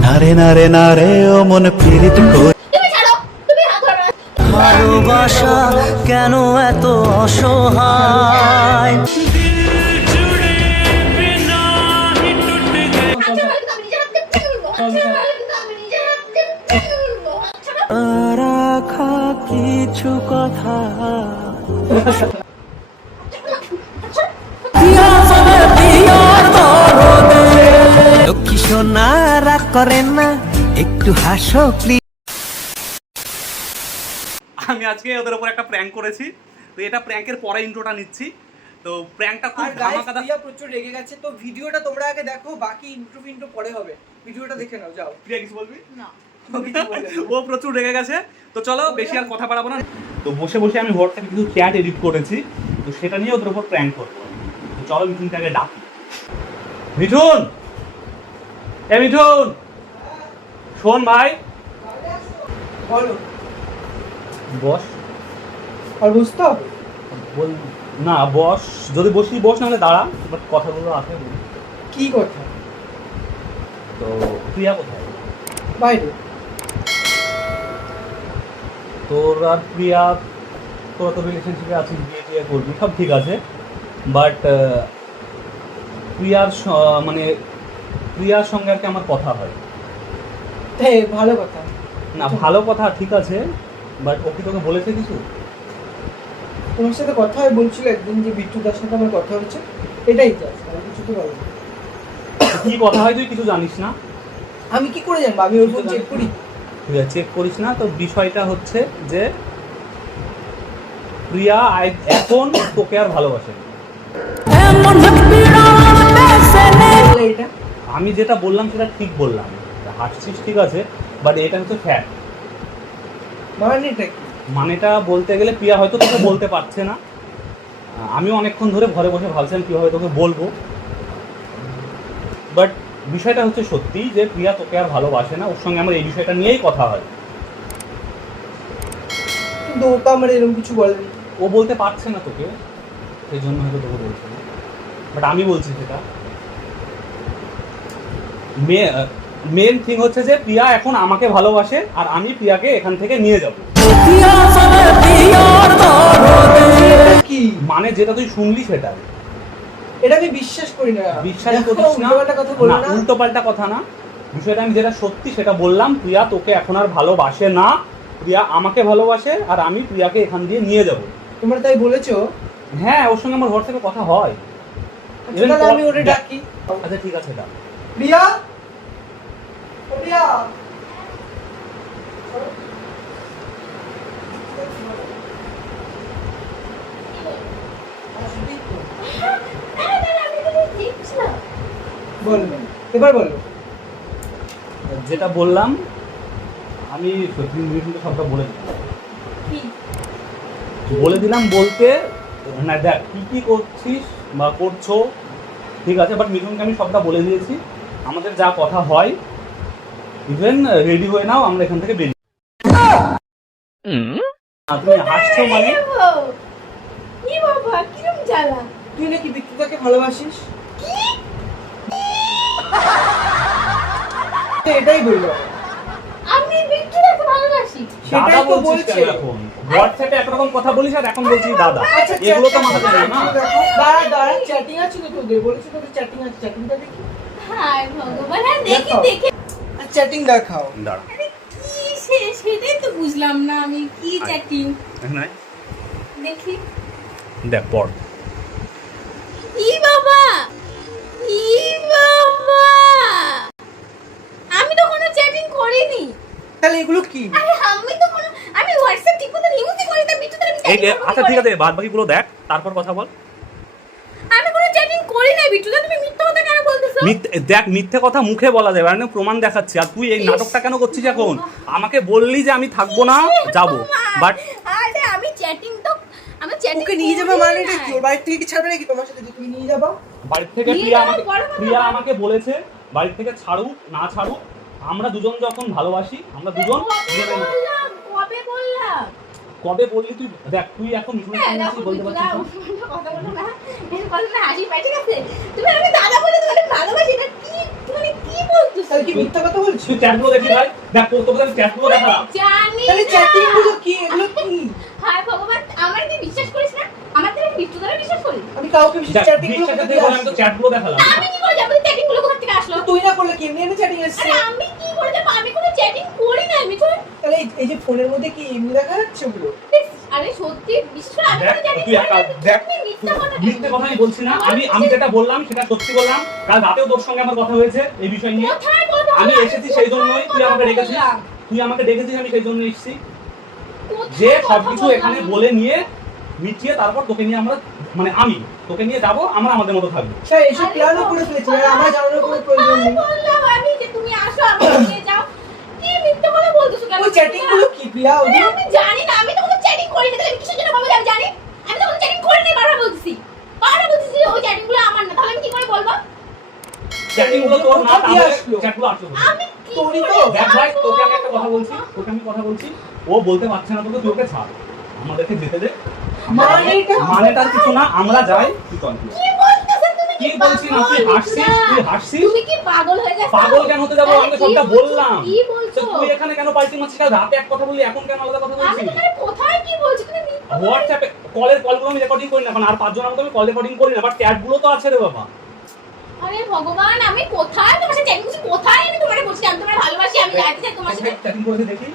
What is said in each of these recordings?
নারে নারে নারে ও মন না। ভালোবাসা কেন এত অসহায় আচ্ছা, তাহলে কিন্তু লক্ষ্মী সোনা রাগ করেন না একটু হাসো প্লিজ আমি আজকে ওদের উপর একটা প্র্যাঙ্ক করেছি। তো এটা প্র্যাঙ্কের পরে ইন্ট্রোটা নিচ্ছি। তো প্র্যাঙ্কটা খুব ধামাকাদার প্রিয়া প্রচুর রেগে গেছে। তো ভিডিওটা তোমরা আগে দেখো বাকি ইন্ট্রো ফিন্ট্রো পরে হবে। ভিডিওটা দেখে নাও যাও। প্রিয়া কিছু বলবি? ও না। ও প্রচুর রেগে গেছে। তো চলো বেশি আর কথা বাড়াবো না। তো বসে বসে আমি হোয়াটসঅ্যাপে কিছু চ্যাট এডিট করেছি। তো সেটা নিয়ে ওদের উপর প্র্যাঙ্ক করব। চলো মিঠুনকে আগে ডাকি। মিঠুন! এ মিঠুন! শোন ভাই। বলো বস। আর বুঝতে হবে বল। না বস। যদি বসি বস নাহলে দাঁড়া। বাট কথাগুলো আছে। কি কথা? তো প্রিয়া কোথায়? বাইরে। তোর আর প্রিয়া তোরা তো রিলেশনশিপে আছিস বিয়ে টিয়ে করবি সব ঠিক আছে। বাট প্রিয়ার মানে প্রিয়ার সঙ্গে আর কি আমার কথা হয়? ভালো কথা। না ভালো কথা ঠিক আছে বাট ও কি তোকে বলেছে কিছু? তোমার সাথে কথা হয় বলছিল একদিন যে বিট্টু দার সাথে আমার কথা হচ্ছে এটাই জাস্ট আর কিছু তো বলো। কি কথা হয় তুই কিছু জানিস না? আমি কি করে জানব? আমি ওর ফোন চেক করি। তুই চেক করিস না তো বিষয়টা হচ্ছে যে প্রিয়া এখন তোকে আর ভালোবাসে আমি যেটা বললাম সেটা ঠিক বললাম। হাসছিস ঠিক আছে বাট এটা হচ্ছে ফ্যাক্ট মানে এটা মানেটা বলতে গেলে প্রিয়া হয়তো তোকে বলতে পারছে না। আমিও অনেকক্ষণ ধরে ঘরে বসে ভাবছিলাম কীভাবে তোকে বলব। বাট বিষয়টা হচ্ছে সত্যি যে প্রিয়া তোকে আর ভালোবাসে না ওর সঙ্গে আমার এই বিষয়টা নিয়েই কথা হয়। কিন্তু ও তো আমার এরকম কিছু বলেনি। ও বলতে পারছে না তোকে সেই জন্য হয়তো তোকে বলছে না। বাট আমি বলছি সেটা। মেন থিং হচ্ছে যে প্রিয়া এখন আমাকে ভালোবাসে আর আমি প্রিয়াকে এখান থেকে নিয়ে যাব। কি? মানে যেটা তুই শুনলি সেটা। এটা আমি বিশ্বাস করি না। বিশ্বাস করিস না? কথা না না। উল্টো পাল্টা কথা না। বিষয়টা আমি যেটা সত্যি সেটা বললাম প্রিয়া তোকে এখন আর ভালোবাসে না। প্রিয়া আমাকে ভালোবাসে আর আমি প্রিয়াকে এখান দিয়ে নিয়ে যাব। তোমরা তাই বলেছ? হ্যাঁ ওর সঙ্গে আমার হোয়াটসঅ্যাপে কথা হয়। আচ্ছা, আমি ওরে ডাকি। আচ্ছা ঠিক আছে ডাক। প্রিয়া? ও প্রিয়া? এবার বলো। যেটা বললাম আমি মিনিট সবটা বলে দিলাম। কি? বলে দিলাম বলতে না দেখ কি কি করছিস বা করছ ঠিক আছে বাট মিঠুনকে আমি সবটা বলে দিয়েছি। আমাদের যা কথা হয় ইভেন রেডি হয়ে নাও আমরা এখান থেকে বেরিয়ে তুমি হাসছো মানে? কি বাবা, কিরম জ্বালা? তুই নাকি বিট্টুদাকে ভালোবাসিস? এটাই বলল। আমি বিট্টুদাকে ভালোবাসি। সেটাই দাদা তো বলছিস বলছে। এখন? হোয়াটসঅ্যাপে একরকম কথা বলিস আর এখন বলছিস দাদা। আচ্ছা এগুলো তো মাথা না। দাঁড়া দাঁড়া চ্যাটিং আছে তো তোদের। বলেছ তোদের চ্যাটিং আছে। চ্যাটিংটা দেখি। হায় ভগবান, হ্যাঁ, দেখি, দেখি। চ্যাটিং দেখাও। দাঁড়া কি সে- সেটাই তো বুঝলাম না আমি কি চ্যাটিং। দেখি। দেখ পড়। ই বাবা ই বাবা। আমি তো কোনো চ্যাটিং করিনি। তাহলে এগুলো কি? আরে আমি তো কোনো আমি হোয়াটসঅ্যাপ ঠিক মতো ইউজই করি না বিট্টু তার আচ্ছা ঠিক আছে বাদ বাকিগুলো দেখ তারপর কথা বল আমি কোনো চ্যাটিং করি না বিট্টু তুমি মিথ্যা কথা কেন বলতেছো মিথ্যে- দেখ মিথ্যে কথা মুখে বলা যাবে আর না প্রমাণ দেখাচ্ছি। আর তুই এই নাটকটা কেন করছিস এখন? আমাকে বললি যে আমি থাকব না যাব। বাট আরে আমি চ্যাটিং তো আমি চ্যাটিং নিয়ে যাবে মানে বাড়ি থেকে কি ছাড়বে নাকি? তোমার সাথে তুমি নিয়ে যাবা? বাড়ি থেকে প্রিয়া আমাকে প্রিয়া আমাকে বলেছে বাড়ি থেকে ছাড়ুক না ছাড়ুক আমরা দুজন যখন ভালোবাসি আমরা দুজন কবে বললাম? কবে বললি তুই? দেখ তুই এখন হ্যাঁ, বলতে পারছিস না কথা বলো না। কথা না হাসি পায়, ঠিক আছে? তুমি আমাকে দাদা বলে তোমাকে ভালোবাসি, এটা কি তাহলে কি মিথ্যা কথা বলছো তুই চ্যাটগুলো দেখি ভাই। দেখ তোর তোকে আমি চ্যাটগুলো দেখালাম। জানি তাহলে চ্যাটিংগুলো কি? এগুলো কি? হায় ভগবান আমার কি বিশ্বাস করিস না? আমার থেকে বিট্টু দ্বারা বিশ্বাস করিস আমি কাউকে দেখ, চ্যাটিংগুলো কোথা বলে আমি তো? চ্যাটগুলো দেখালাম। আমি কি করে যাব? চ্যাটিংগুলো কোথা থেকে আসলো? তুই না করলে কি? এমনি এমনি চ্যাটিং এসছে আরে আমি কি করে যাব? আমি কোনো চ্যাটিং করি না আমি তো তাহলে এই- এই যে ফোনের মধ্যে কি এমনি দেখা যাচ্ছে ওগুলো? আরে সত্যি আমি তুই একা দেখ তুমি মিথ্যা কথা আমি বলছি না। আমি আমি যেটা বললাম সেটা সত্যি বললাম। কাল রাতেও তোর সঙ্গে আমার কথা হয়েছে এই বিষয় নিয়ে। আমি এসেছি সেই জন্যই তুই আমাকে ডেকেছিস। তুই আমাকে ডেকেছিস আমি সেই জন্য এসেছি। যে সবকিছু এখানে বলে নিয়ে মিটিয়ে তারপর তোকে নিয়ে আমরা মানে আমি তোকে নিয়ে যাব আমরা আমাদের মতো থাকব। স্যার এসব প্ল্যানও করে ফেলেছি আর আমার জানানোর কোনো প্রয়োজন নেই। বললাম আমি যে তুমি আসো আমাকে নিয়ে যাও? কি মিথ্যা কথা বলতেছো কেন? ওই চ্যাটিংগুলো কি প্রিয়া আমি জানি না আমি তো চ্যাটিং করি না তাহলে আমি কিসের জন্য বলব আমি জানি? আমি তো কোনো চ্যাটিং করি না বারবার বলছি বারবার বলছি যে ওই চ্যাটিংগুলো আমার না তাহলে আমি কি করে বলব? চ্যাটিংগুলো তোর না আসলো? চ্যাটগুলো আসলো আমি কি তোরই তো। দেখ ভাই তোকে আমি একটা কথা বলছি তোকে আমি কথা বলছি ও বলতে পারছে না তোকে তুই ওকে ছাড়। আমাদেরকে যেতে দে। মানেটা মানে মানেটার কিছু না আমরা যাই তুই কন্টিনিউ কি বলতেছো তুমি কি বলছি না। তুই হাসছিস? তুই হাসছিস তুমি কি পাগল হয়ে গেছো পাগল কেন হতে যাব? আমি সবটা বললাম। কি বলছো? তুই এখানে কেন পাইছিস মারছিস? কাল রাতে এক কথা বললি এখন কেন আলাদা কথা আমি বলছিস? তোমার কোথায় কি বলছি? তুমি হোয়াটসঅ্যাপে কলের কলগুলো আমি রেকর্ডিং করি না কারণ আর পাঁচজনের মতো আমি কল রেকর্ডিং করি না বাট চ্যাটগুলো তো আছে রে বাবা। আরে ভগবান আমি কোথায় তোমার সাথে চ্যাটিং কোথায় আমি তোমাকে বলছি? আমি তোমার ভালোবাসি আমি যাইতে চাই তোমার সাথে। চ্যাটিং করে দেখি।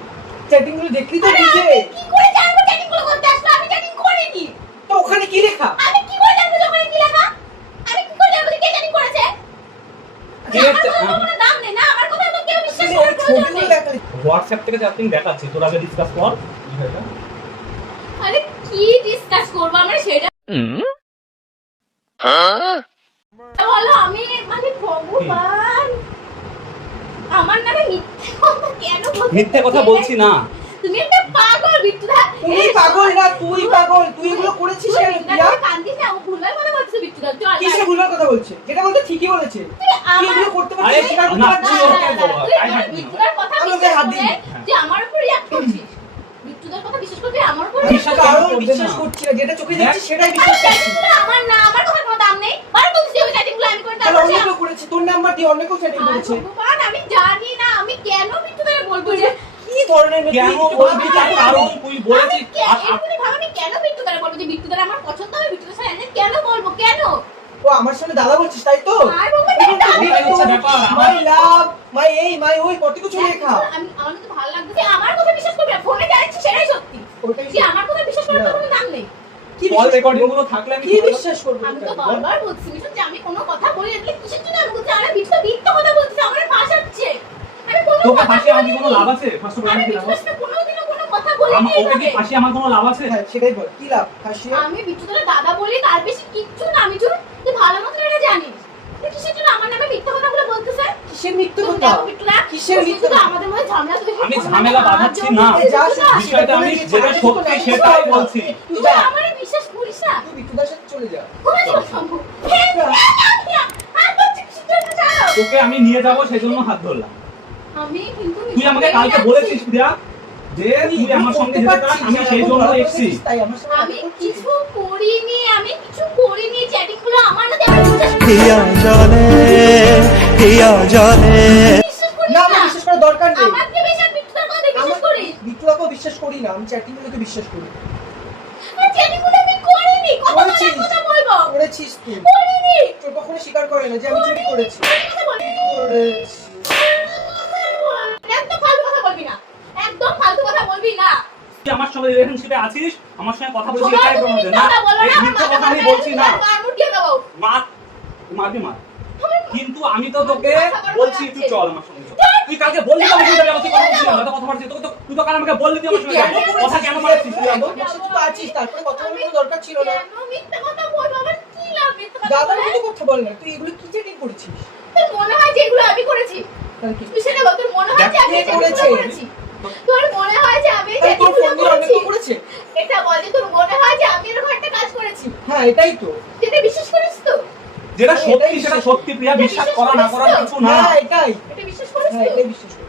চ্যাটিংগুলো দেখলি তো নিজে? কি করে জানব চ্যাটিংগুলো করতে আসলো? আমি চ্যাটিং করিনি। তো ওখানে কি লেখা? আমি কি করে জানব যখন কি লেখা আমি কি চ্যাটিং করেছে হোয়াটসঅ্যাপ থেকে চ্যাটিং দেখাচ্ছি তোর আগে ডিসকাস কর। আরে কি ডিসকাস করব আমরা সেটা? বলো আমি মানে ভগবান। আমার নামে মিথ্যে কথা কেন মিথ্যে কথা বলছি না। তুমি একটা পাগল বিট্টুদা তুই পাগল না তুই পাগল তুই এগুলো করেছিস কেন প্রিয়া কান্দিস না ও ভুলভাল কথা বলছিস বিট্টুদা চল কিসে ভুলার কথা বলছে? যেটা বলতে ঠিকই বলেছে। তুই এগুলো করতে পারছিস না, না? ওকে বল, গায়ে হাত দিবি না। বিট্টুদার কথা বিশ্বাস করে যে আমার উপর রিঅ্যাক্ট করছিস। বিট্টুদার কথা বিশ্বাস করে আমার উপর বিশ্বাস কারোর বিশ্বাস করছি না যেটা চোখে দেখছি সেটাই বিশ্বাস করছি। আমার না আমার কথা কোনো দাম নেই। আর বলছিস ওই চ্যাটিংগুলো আমি করে তারপর অন্য তোর নাম্বার দিয়ে অন্য কেউ চ্যাটিং করেছে ভগবান আমি জানি না আমি কেন বিট্টুদারে বলব যে কি ধরনের মেয়ে? কেন বলবি তার কারণ? তুই বলেছিস আমি বলব যে আমার পছন্দ হবে বিট্টুদার সাথে কেন বলব? কেন? ও আমার সামনে দাদা বলছিস তাই তো? আর বাবা, দাদা, আমি- ওটাই হচ্ছে ব্যাপার, আমার- মাই লাভ মাই এই মাই ওই কত কিছু লেখা আমি আমার তো ভালো লাগছে আমার কথা বিশ্বাস করবি ফোনে যাচ্ছি সেটাই সত্যি। ওটাই যে আমার কথা বিশ্বাস করার তো কোনো দাম নেই। কি কল রেকর্ডিংগুলো থাকলে আমি কি কি বিশ্বাস করব? আমি তো বারবার বলছি যে আমি কোনো কথা বলি জন্য আমি বলছি? বিট্টু কথা বলছিস আমার ফাঁসাচ্ছে আমি কোনো তোকে ফাঁসি আমার কি কোনো লাভ আছে ফার্স্ট অফ অল আমি কি লাভ আছে সাথে কোনোদিনও কোনো কথা বলিনি আমার ওকে কি ফাঁসি আমার কোনো লাভ আছে হ্যাঁ সেটাই বল কি লাভ হাসিয়া আমি বিট্টুদের দাদা বলি তার বেশি কিচ্ছু না আমি চুপ তুই ভালো মতো এটা জানিস কিসের জন্য আমার নামে মিথ্যা কথাগুলো বলতেছে কিসের মিথ্যে কথা কিসের ও কথা? আমাদের মধ্যে ঝামেলা আমি ঝামেলা বাঁধাচ্ছি না। বলছে যা বিট্টুদা, সেটা বিষয়টা আমি যেটা সত্যি সেটাই বলছি তুই যা। বিশ্বাস করিস না তুই বিট্টুদার সাথে চলে যা কোথায় যাওয়া সম্ভব হ্যাঁ, হ্যাঁ, হ্যাঁ, আর বলছি কিসের জন্য ছাড়ো। তোকে আমি নিয়ে যাব সেজন্য হাত ধরলাম আমি কিন্তু তুই আমাকে কালকে বলেছিস প্রিয়া যে তুই আমার সঙ্গে যেতে চাস আমি সেই জন্য এসেছি। আমি কিছু করিনি আমি কিছু করিনি চ্যাটিংগুলো আমার না জলে হিয়া জলে বিশ্বাস করি না না। আমার বিশ্বাস করার দরকার নেই। আমার কি বিশ্বাস মিথ্যার কথা বিশ্বাস করি? বিট্টুদাকেও বিশ্বাস করি না আমি চ্যাটিং গুলোকে বিশ্বাস করি। চ্যাটিংগুলো আমি করিনি কত করেছিস। কথা বলব। করেছিস তুই। করিনি। তোর কখনো স্বীকার করে না যে আমি চুরি করেছি। করেছি। তুই সঙ্গে রিলেশনশিপে আছিস আমার সঙ্গে কথা বলছিস এটাই প্রমাণ না মিথ্যে মাথা কথা আমি বলছি না। মার মারবি মার। কিন্তু আমি তো তোকে বলছি তুই চল আমার সঙ্গে। তুই কালকে বললি তো সঙ্গে যাব তুই কথা বলছিস না কথা বলছিস তোকে তো তুই তো কাল আমাকে বললি তুই আমার সঙ্গে যাবি কথা কেন মারছিস তুই আমাকে? আমার সাথে তো আছিস তারপরে কথা বলার দরকার ছিল না। মিথ্যা কথা বলব? আমার কি লাভ মিথ্যা কথা দাদার বলে? কথা বল না তুই এগুলো কি চ্যাটিং করেছিস? তোর মনে হয় যে এগুলো আমি করেছি। তুই সেটা বল, তোর মনে হয় যে আমি করেছে? তোর মনে হয় যে আমি এই তোর ফোন দিয়ে অন্য করেছি? করেছে এটা বল তোর মনে হয় যে আমি এরকম একটা কাজ করেছি। হ্যাঁ এটাই তো। সেটা বিশ্বাস করিস তো? যেটা সত্যি সেটা সত্যি প্রিয়া বিশ্বাস করা না করার কিছু না। হ্যাঁ এটাই। এটা বিশ্বাস করিস হ্যাঁ তো? এটাই বিশ্বাস করি।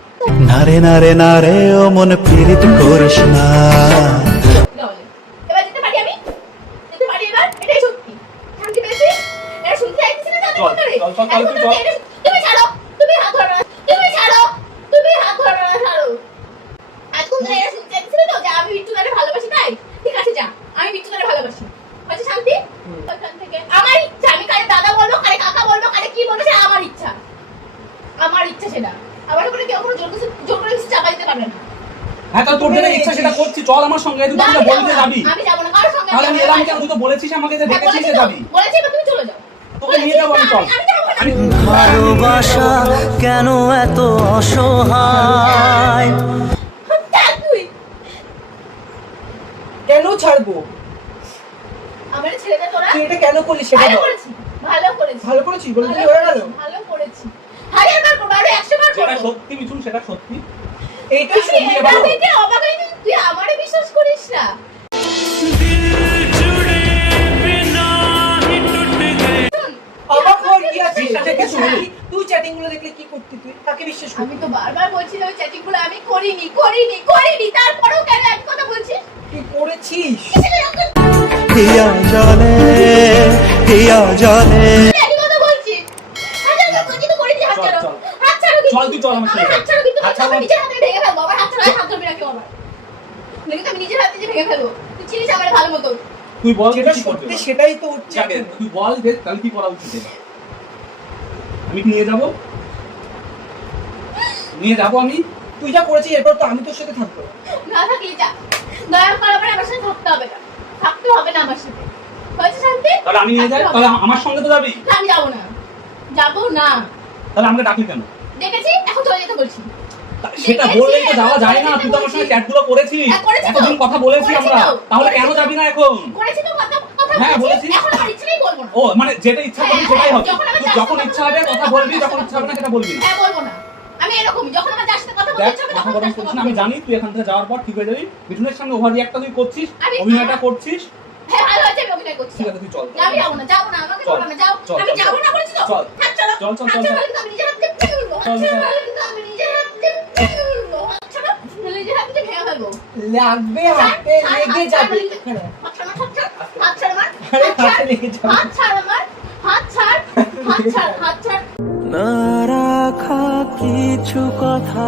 নারে নারে নারে ও মন পীড়িত করিস না। এবার যেতে পারি আমি? যেতে পারি এবার? এটাই সত্যি। শান্তি পেয়েছিস? এটা শুনতে চাইছিস না তাদের চল, ভিতরে চল, চল, চল, তুই চল। তুমি ছাড়ো তুমি হাত ধরো না। তুমি ইচ্ছা সেটা আমার উপরে কেউ কোনো জোর কিছু জোর করে কিছু চাপা দিতে পারবে না হ্যাঁ তাহলে তোর যেটা ইচ্ছা সেটা করছি চল আমার সঙ্গে তুই তো আমি বলতে যাবি। আমি যাব না কারোর সঙ্গে তাহলে আমি এলাম কেন? তুই তো বলেছিস আমাকে যে দেখেছিস যে যাবি বলেছি এবার তুমি চলে যাও। তোকে নিয়ে যাব আমি চল। আমি যাব না। আমি ভালোবাসা কেন এত অসহায়? কেন ছাড়বো? আমার ছেড়ে তোরা? তুই এটা কেন করলি সেটা ভালো করেছি ভালো করেছি। ভালো বলে গেল করেছি, ভালো করেছি। হাজার বার করব আরও একশো বার যেটা করব সত্যি মিঠুন সেটা সত্যি। এইটাই আমি সত্যি অবাক তুই আমারে বিশ্বাস করিস না। তুই চ্যাটিংগুলো দেখলে কি করতি তুই? তাকে বিশ্বাস আমি তো বারবার বলছি ওই চ্যাটিংগুলো আমি করিনি করিনি করিনি। তারপরেও কেন এক কথা বলছিস? তুই করেছিস? জলে জলে একই কথা বলছিস হাজার বার বলছি তো করিনি হাত চল, ছাড়ো চল। হাত ছাড়ো কিন্তু। চল, তুই চল আমার সাথে। আমার হাত ছাড়ো কিন্তু হাত ছাড়ো। আমার নিজের হাতে ভেঙে ফেলব আমার হাত ছাড়ো হাত ধরবি না কেউ আমার দেখি তো আমি নিজের হাতে যে ভেঙে ফেলব তুই চিনিস আমার ভালো মতো তুই বল যেটা করতে সত্যি সেটাই তো হচ্ছে যাকে তুই বল যে তাহলে কি করা উচিত আমি কি নিয়ে যাব? নিয়ে যাব আমি? তুই যা করেছিস এরপর তো আমি তোর সাথে থাকব। না। থাকলে যা। দয়া করে আমার আমার সাথে থাকতে হবে না। থাকতে হবে না আমার সাথে। হয়েছে শান্তি? তাহলে আমি নিয়ে যাই? তাহলে আমার সঙ্গে তো যাবি? আমি যাব না। যাব না। তাহলে আমাকে ডাকলি কেন? দেখেছি এখন চলে যেতে বলছি। সেটা বললেই তো যাওয়া যায় না তুই তো আমার সঙ্গে। চ্যাটগুলো করেছিস। করেছি এতদিন কথা বলেছি আমরা। তাহলে কেন যাবি না এখন? হ্যাঁ, বলেছি। ও মানে যেটা ইচ্ছা করবি হ্যাঁ, সেটাই হ্যাঁ, হবে। যখন ইচ্ছা হবে কথা বলব, যখন ইচ্ছা হবে না সেটা বলবি না। হ্যাঁ বলব না। আমি যখন আমার যার সাথে কথা বলতে ইচ্ছে হবে তখন। জানি তুই এখান থেকে যাওয়ার পর ঠিক হয়ে যাবি। মিঠুনের সঙ্গে ওভার রিয়াক্টটা তুই করছিস অভিনয়টা করছিস। হ্যাঁ ভালো আছে আমি অভিনয় করছি। ঠিক আছে তুই চল। না, আমি যাব না যাব না আমাকে চল, বলো না যাও। চল, আমি চল, যাব চল। না বলেছি তো? চল। চল, চল, চল, চল। চল, ছাড়ো, চল। লাগবে হাতে লেগে যাবে। হাত ছাড়ো, হাত ছাড়ো, হাত ছাড় হাত ছাড়, হাতে লেগে যাবে। হাত ছাড় হাত ছাড়, হাত ছাড়, না রাখা কিছু কথা।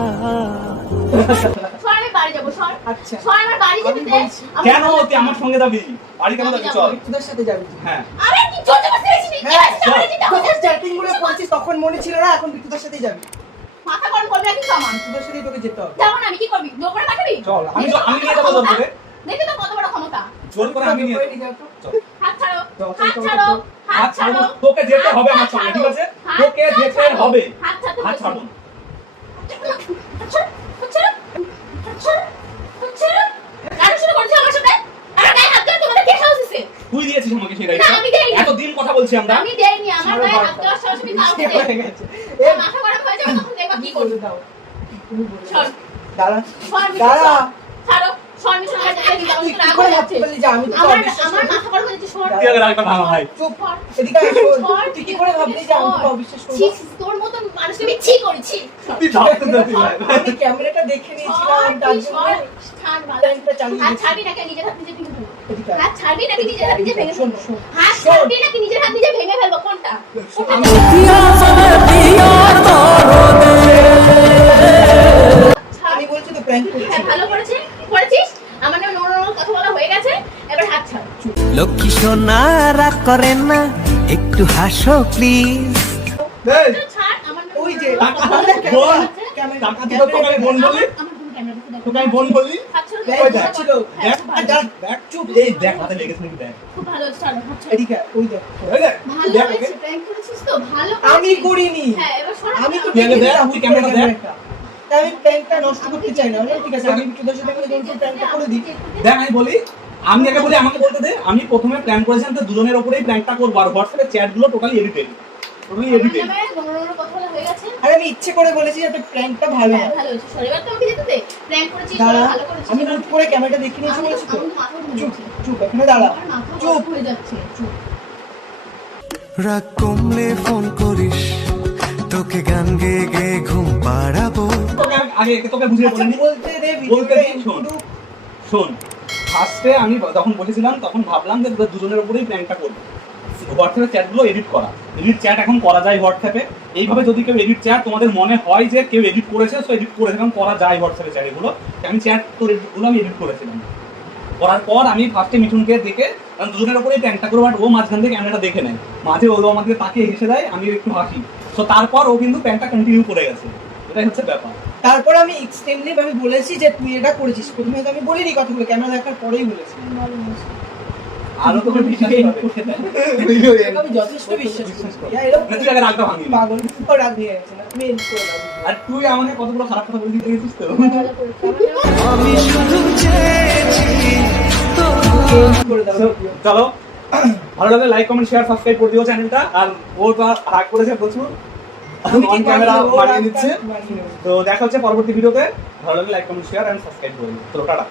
আচ্ছা। কেন তুই আমার সঙ্গে যাবি? বাড়ি কেন যাবি? চল। তোদের সাথে যাবি। হ্যাঁ। আরে কি চলতে হ্যাঁ, তখন মনে ছিল না এখন বিটুদার সাথে যাবি। মাথা গরম করবি না কিন্তু আমার। বিটুদার সাথেই তোকে যেতে হবে যাব না, আমি কি করবি? করে পাঠাবি? চল, আমি আমি নিয়ে যাব জোর ক্ষমতা। দেখি তো কত বড় ক্ষমতা। জোর করে আমি নিয়ে যাব। চল। হাত ছাড়ো, হাত ছাড়ো। হাত ছাড়ো। তোকে যেতে হবে আমার হাত সঙ্গে, ছাড়ো। ঠিক আছে? হাত তোকে ছাড়ো, যেতে ছাড়ো। হবে। হাত ছাড়তে হাত বলছি। ছাড়বো না। হাত ছাড়ো, হাত ছাড়ো, হাত ছাড়ো, হাত ছাড়ো। কারোর সাথে করছ আমার সাথে? আমার গায়ে হাত দেওয়ার তোমাদের কে সাহস দিছে? তুই দিয়েছিস আমাকে সেই না, রাইটটা আমি দেইনি। এতদিন কথা বলছি আমরা আমি দেইনি, আমার ভাই হাত দেওয়ার সাহস আমি কাউকে দেইনি। এ, মাথা গরম হয়ে যাবে, তখন দেখবা কি করবে। দাও। দাও। দাঁড়া ছাড়ো, হয়ে যাচ্ছে। যে আমি তোকে আমার আমার মাথা তুই আগে রাখটা ভাঙা ভাই তুই কি করে ভাবলি যে আমি তোকে অবিশ্বাস করব? তোর মতন মানুষকে আমি ছি করেছি তুই ঝাড়তে দে তুই আমি ক্যামেরাটা দেখে নিয়েছিলাম তার জন্য চালিয়ে হাত গেছি। ছাড়বি নাকি নিজের হাত নিজে ভেঙে ফেলব? হাত ছাড়বি নাকি নিজের হাত নিজে ভেঙে ফেলব? হাত ছাড়বি নাকি নিজের হাত নিজে ভেঙে ফেলব? কোনটা? আমি বলছি তো প্র্যাঙ্ক করছি। হ্যাঁ, ভালো করেছিস করেছিস? আমার নামে নোংরা নোংরা কথা বলা হয়ে গেছে এবার হাত ছাড় লক্ষ্মী সোনা রাগ করেন না। একটু হাসো প্লিজ বোন। হয়ে আমি। করিনি। হ্যাঁ, আমি তো দেখে করে আমি প্র্যাঙ্কটা নষ্ট করতে চাই না। ঠিক আছে আমি প্র্যাঙ্কটা করে দিই। দেখ আমি বলি আমি আগে বলি আমাকে বলতে দে আমি প্রথমে প্ল্যান করেছিলাম তো দুজনের ওপরেই প্ল্যানটা করব আর হোয়াটসঅ্যাপে চ্যাটগুলো টোটালি এডিটেড টোটালি এডিটেড হয়ে। আর আমি ইচ্ছে করে বলেছি যাতে প্র্যাঙ্কটা ভালো হ্যাঁ, হয় ভালো হয়েছে। সরি, এবার তো আমাকে যেতে দে। দাঁড়া ওরা ভালো করেছিস। আমি হুট করে ক্যামেরাটা দেখে নিয়েছি বলেছি তো চুপ। চুপ এখানে দাঁড়া চুপ হয়ে যাচ্ছে। চুপ। রাগ কমলে ফোন করিস তোকে গান গেয়ে গেয়ে ঘুম পাড়াবো আগে তোকে বুঝিয়ে আচ্ছা বলিনি বলতে দে বলতে শোন। শোন ফার্স্টে আমি যখন বলেছিলাম, তখন ভাবলাম যে দুজনের উপরেই প্ল্যানটা করব। হোয়াটসঅ্যাপে চ্যাটগুলো এডিট করা। এডিট চ্যাট এখন করা যায় হোয়াটসঅ্যাপে এইভাবে যদি কেউ এডিট চ্যাট তোমাদের মনে হয় যে কেউ এডিট করেছে সো এডিট করেছে কারণ করা যায় হোয়াটসঅ্যাপে চ্যাট এগুলো আমি চ্যাট তোর এডিটগুলো আমি এডিট করেছিলাম। করার পর আমি ফার্স্টে মিঠুনকে দেখে, কারণ দুজনের উপরেই প্ল্যানটা করব বাট ও মাঝখান থেকে ক্যামেরাটা দেখে নেয়। মাঝে ও আমাকে তাকিয়ে হেসে দেয়, আমি একটু হাসি। সো তারপর ও কিন্তু প্ল্যানটা কন্টিনিউ করে গেছে। এটাই হচ্ছে ব্যাপার। তারপর আমি এক্সটেন্ডলি আমি বলেছি যে তুই এটা করেছিস। প্রথমে তো আমি বলিনি কথাগুলো ক্যামেরা দেখার পরেই বলেছি। আরও। আমি যথেষ্ট বিশ্বাস। করি। পাগল ও রাগ গেছে না। এডিট আর তুই আমাকে কতগুলো খারাপ কথা বলে দিতে তো? আমি শুধু চেয়েছি edit করে দাও So, চলো। ভালো লাগলে লাইক কমেন্ট শেয়ার সাবস্ক্রাইব করে দিও চ্যানেলটা। আর ওর তো রাগ করেছে প্রচুর। অন ক্যামেরা মানিয়ে নেব। তো দেখা হচ্ছে পরবর্তী ভিডিওতে। ভালো লাগলে like comment share and subscribe করুন তো টাটা।